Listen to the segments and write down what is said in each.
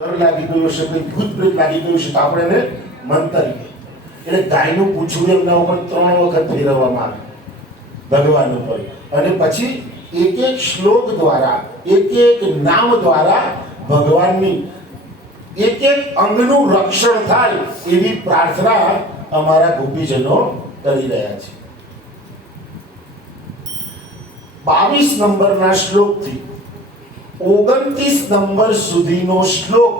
લાગી ગયું છે, કોઈ ભૂત પ્રેત લાગી ગયું છે તો આપણે એને મંતરીએ. એટલે ગાયનું પૂછવું એમના ઉપર 3 વખત ફેરવવામાં આવે ભગવાન ઉપર, અને પછી એક એક શ્લોક દ્વારા, એક એક નામ દ્વારા ભગવાનની એક એક અંગનું રક્ષણ થાય એવી પ્રાર્થના અમારા ગોપીજનો કરી રહ્યા છે. 22 નંબરના શ્લોકથી 29 નંબર સુધીનો શ્લોક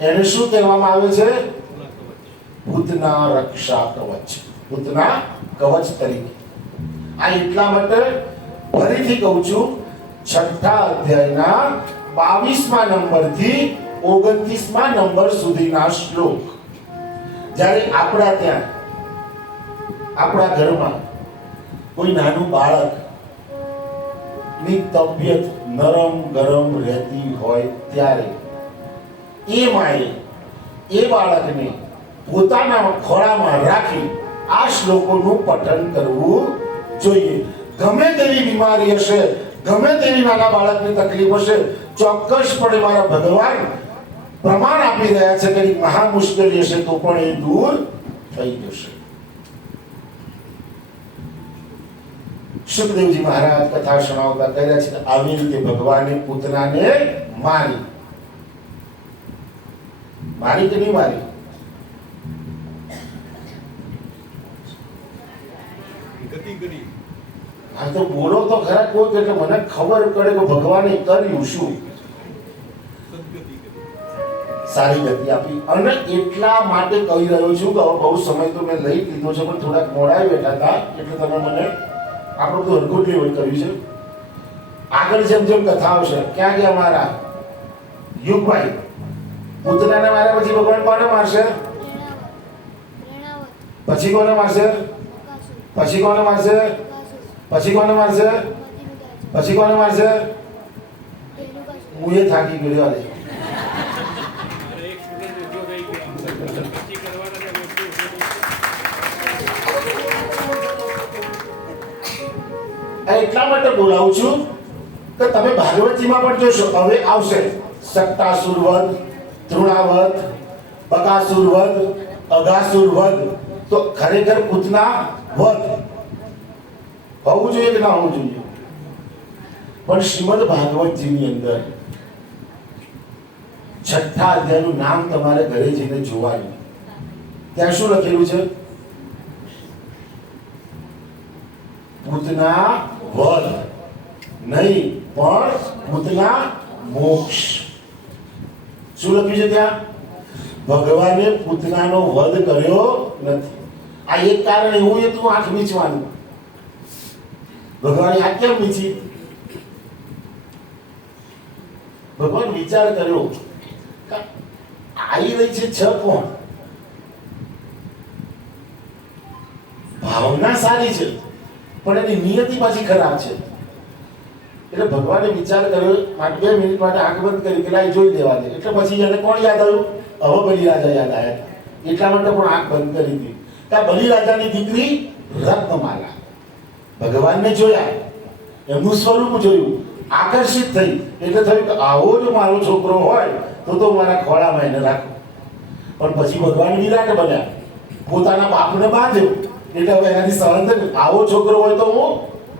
એને શું કહેવામાં આવે છે? ભૂતના રક્ષા કવચ, ભૂતના કવચ તરીકે. આ એટલા માટે ફરીથી કહું છું, 6થા અધ્યાયના 22મા નંબરથી 29મા નંબર સુધીના શ્લોક જ્યારે આપણા ત્યાં, આપણા ઘરમાં કોઈ નાનું બાળક ની તબિયત નરમ ગરમ રહેતી હોય ત્યારે એ માએ એ બાળકને પોતાના ખોળામાં રાખી આ શ્લોકોનું પઠન કરવું જોઈએ. ગમે તેવી બીમારી હશે, ગમે તેવી નાના બાળકની તકલીફ હશે, ચોક્કસપણે મારા ભગવાન પ્રમાણ આપી રહ્યા છે કે મહા મુશ્કેલી હશે તો પણ એ દૂર થઈ જશે. સુખદેવજી મહારાજ કથા સુણાવતા કર્યા છે કે આવી રીતે ભગવાને પૂતનાને મારી કે નહીં મારી? આ તો બોલો તો ખરા કોઈ, એટલે મને ખબર પડે કે ભગવાને કર્યું શું. સારી ગતિ આપી. અને એટલા માટે કહી રહ્યો છું કે બહુ સમય તો મેં લઈ લીધો છે, પણ થોડાક મોડા બેઠા હતા એટલે તમે મને આપણું તો હરકોટલી વડ કર્યું છે. આગળ જેમ જેમ કથા આવશે, ક્યાં ગયા મારા યુગભાઈ? પૂતનાને માર્યા પછી ભગવાન કોને મારશે? પછી કોને મારશે? પછી કોને મારશે? પછી કોને મારશે? પછી કોને મારશે? હું એ થાકી ગયો. એટલા માટે બોલાવું છું કે તમે ભાગવતજીમાં પણ જોશો, હવે આવશે સટ્ટાસુર વધ, તૃણાવધ, બકાસુર વધ, અઘાસુર વધ. તો ખરેખર પૂતના વધ હોવું જોઈએ કે ના હોવું જોઈએ? પણ શ્રીમદ ભાગવતજીની અંદર 6થા અધ્યાયનું નામ તમારે ઘરે જઈને જોવાનું. ત્યાં શું લખેલું છે? પૂતના વધ નહીં, પણ પૂતના મોક્ષ. શું લખ્યું છે ત્યાં? ભગવાને પૂતનાનો વધ કર્યો નથી. આ એક કારણ એવું હતું આંખ મીચવાનું. ભગવાને આ કેમ મીચી? ભગવાન વિચાર કર્યો કે આવી રહી છે 6 કોણ, ભાવના સારી છે પણ એની નિયતિ પાછી ખરાબ છે. એટલે ભગવાને વિચાર કર્યો, 2 મિનિટ માટે આંખ બંધ કરી પેલા જોઈ દેવા દે. એટલે પછી એને કોણ યાદ આવ્યું? હવે બલિરાજા યાદ આવ્યા. એટલા માટે પણ આંખ બંધ કરી હતી. ત્યાં બલિરાજાની દીકરી રત્નમાલા ભગવાનને જોયા, એમનું સ્વરૂપ જોયું, આકર્ષિત થઈ. એટલે થયું કે આવો જો મારો છોકરો હોય તો મારા ખોળામાં એને રાખો. પણ પછી ભગવાન વિરાટ બન્યા, પોતાના બાપને બાંધ્યો. એટલે હવે એનાથી સહન થયું, આવો છોકરો હોય તો હું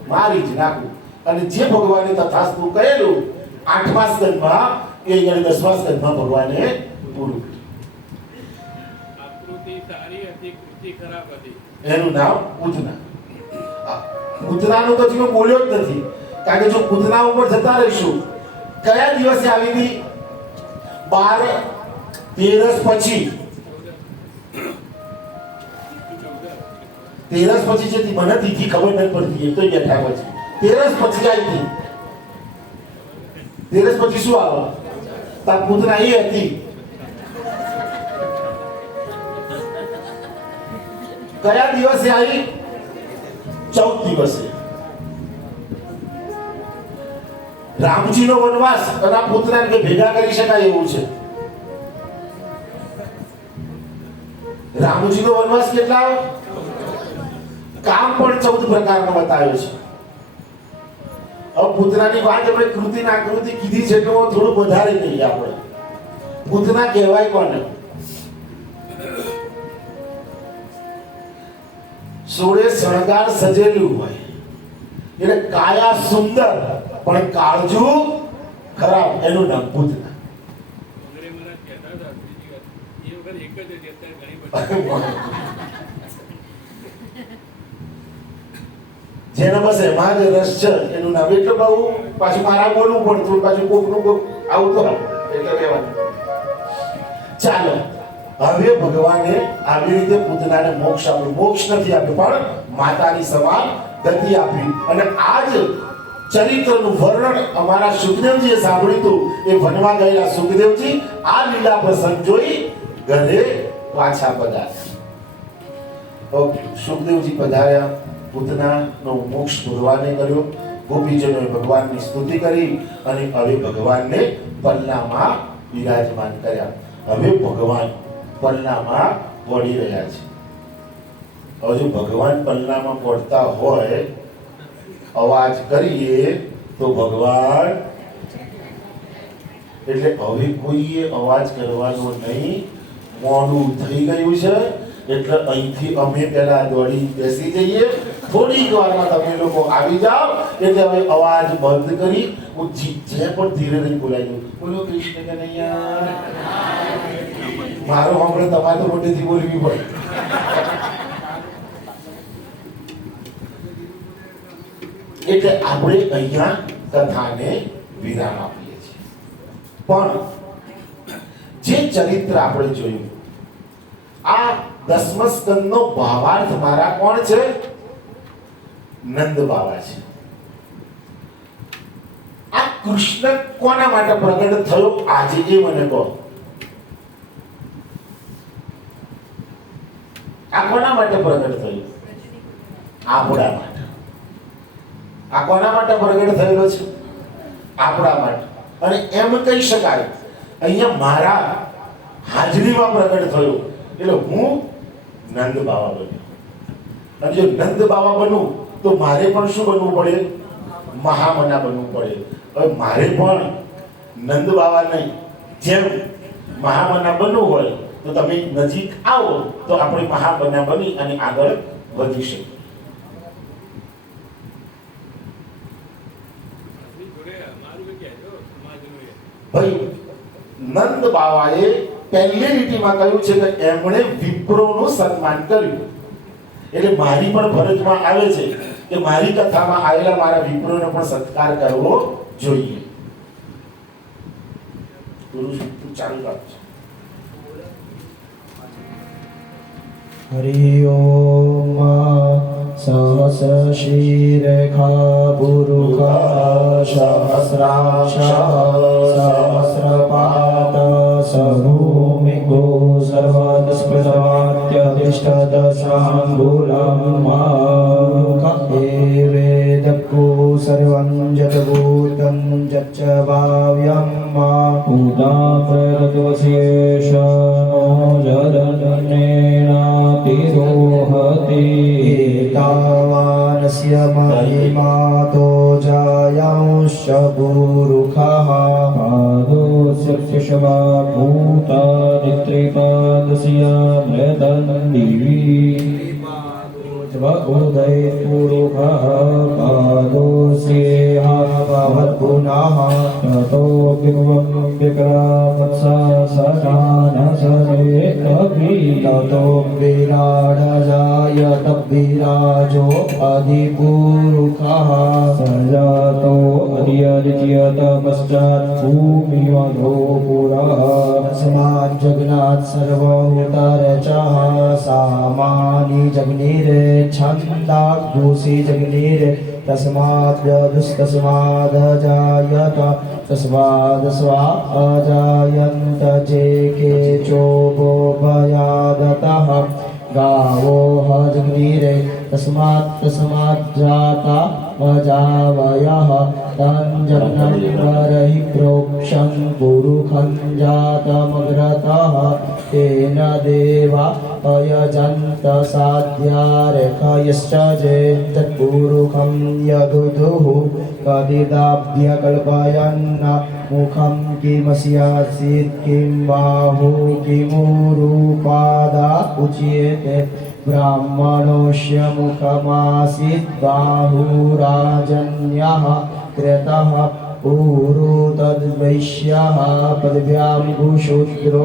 મારી જ નાખું. અને જે ભગવાને તથાસ્તુ કહેલું 8મા સ્કંદમાં, એ 10મા સ્કંદમાં ભગવાને પૂરું. એનું નામ પૂતના. પૂતનાનું તો જીવ બોલ્યો જ નથી, કારણ કે જો પૂતના ઉપર જતા રહીશું, કયા દિવસે આવી હતી? 12 તેરસ પછી. તેરસ પછી છે, મને તિથિ ખબર નથી પડતી, એ તો બેઠા પછી તેરસ પછી આવી હતી. તેરસ પછી શું આવે? તાર પૂતના એ હતી. કયા દિવસે આવી? 14 દિવસે. રામજીનો વનવાસ અને આ પૂતનાને ભેગા કરી શકાય એવું છે. રામજીનો વનવાસ કેટલા? કામ પણ 14 પ્રકારનો બતાવ્યો છે. હવે પુત્રની વાત આપણે કૃતિના આકૃતિ કીધી છે તો થોડું વધારે કહીએ આપણે. પૂતના કહેવાય કોને? સોળે શણગાર સજેલું હોય એટલે કાયા સુંદર પણ કાળજુ ખરાબ, એનું નામ પૂતના. જેને બસ એમાં જ રસ છે એનું નામ. એટલે બહુ પાછું મારા બોલવું પડતું, પાછું કોકનું કોક આવું તો એટલે કહેવાનું. ચાલો, હવે ભગવાને આવી રીતે પૂતનાને મોક્ષ આપ્યો. મોક્ષ નથી આપ્યો પણ માતાની સમાન ગતિ આપી. અને આ જ ચરિત્રનું વર્ણન અમારા સુખદેવજીએ સાંભળ્યું હતું. એ વનમાં ગયેલા સુખદેવજી આ લીલા પ્રસંગ જોઈ ઘરે પાછા પધાર્યા. ઓકે, સુખદેવજી પધાર્યા, પૂતનાનો મોક્ષ ભગવાને કર્યો. ગોપીજનોએ ભગવાનની સ્તુતિ કરી અને હવે ભગવાનને પલ્લામાં બિરાજમાન કર્યા. હવે ભગવાન પલ્લામાં પડી રહ્યા છે. હવે જો ભગવાન પલ્લામાં પડતા હોય, અવાજ કરીએ તો ભગવાન, એટલે હવે કોઈએ અવાજ કરવાનો નહીં. મોડું થઈ ગયું છે એટલે અહીંથી અમે પહેલા દોડી બેસી જઈએ. થોડી વારમાં તમે લોકો આવી જાઓ એટલે હવે અવાજ બંધ કરી હું જે પણ ધીરે ધીરે બોલાઈ દઉં. બોલો કૃષ્ણ કનૈયા. મારો સાંભળે તમારે તો મોટેથી બોલવી પડે. એટલે આપણે અહીંયા કથાને વિરામ આપીએ છીએ. પણ જે ચરિત્ર આપણે જોયું, આ દસમ સ્કંદનો ભાવાર્થ મારા કોણ છે? નંદ બાવા છે. આ કૃષ્ણ કોના માટે પ્રગટ થયો આજે એ મને કહો. આ કોના માટે પ્રગટ થયું? આપણા માટે. આ કોના માટે પ્રગટ થયેલો છે? આપણા માટે. અને એમ કહી શકાય અહીંયા મારા હાજરીમાં પ્રગટ થયો એટલે હું નંદ બાવા બન્યો. અને જો નંદ બાવા બનું તો મારે પણ શું બનવું પડે? મહામના બનવું પડે. હવે મારે પણ નંદ બાવા નહીં, જેમ મહામના બનવું હોય તો તમે નજીક આવો તો આપણે મહામના બની અને આગળ વધી શકીએ. ભાઈ, નંદ બાવાએ પહેલી લીટીમાં કહ્યું છે કે એમણે વિપ્રોનું સન્માન કર્યું. એટલે મારી પણ ફરજમાં આવે છે કે મારી કથામાં આવેલા મારા વિપ્રોને પણ સત્કાર કરવો જોઈએ. ચાલુ રાખજો. હરિ ઓમ સહસ્ર શીરેખા પુરુષા સહસ્રાક્ષા સહસ્રપાદ સભૂમિકો સર્વદસ્પૃતમાત્યતિષ્ઠદશાંગુલમ એવેદક્કો સર્વં જતભૂतं જચ્ચ ભાવ્યં મા ઉદાપ્રગતવશેષનો જરનેણાતિરોહતિ એતાવાનસ્ય મહિમાતો જાयांश પુરુષः પાદોસ્ય કેશવા ભૂતાનિત્રિપાદસ્ય મૃદન્દિવી ઉદય પુરુષः પાદોસ્યેહાવદ્ગુણः તતો વિક્રમત્સસનાનસરે તતો વિરાડજાયત વિરાજો અધિપુરુષः સજાતો અધિયદ્યત પશ્ચાત ભૂમિવધો પુરઃ સમાજ જગન્નાથ સર્વોતરચઃ સામાની જગનીરે છંદાઘોષી જગનીરે તસ્માદ વ્યદુસ્તસ્માદ અજાયત તસ્માદ સ્વા અજાયંત જે કે ચોબો ભયાદતઃ ગાવો જગનીરે તસ્માદ જાતા અજાવયઃ તં જગ્નં પરહિ પ્રોક્ષં પુરુષં જાતમગ્રતઃ तेन देवा अयजन्त साध्यारेखयश्च चेत्तत्पुरुषं यदुदुः कदिदाभ्यकल्पयन् मुखं किमस्यासीत् किं बाहु किमुरुपादा उच्यते ब्राह्मणोऽस्य मुखमासीत् बाहुराजन्यः कृतः ऊरु तद्वैश्यः पदव्यां भूशूद्रो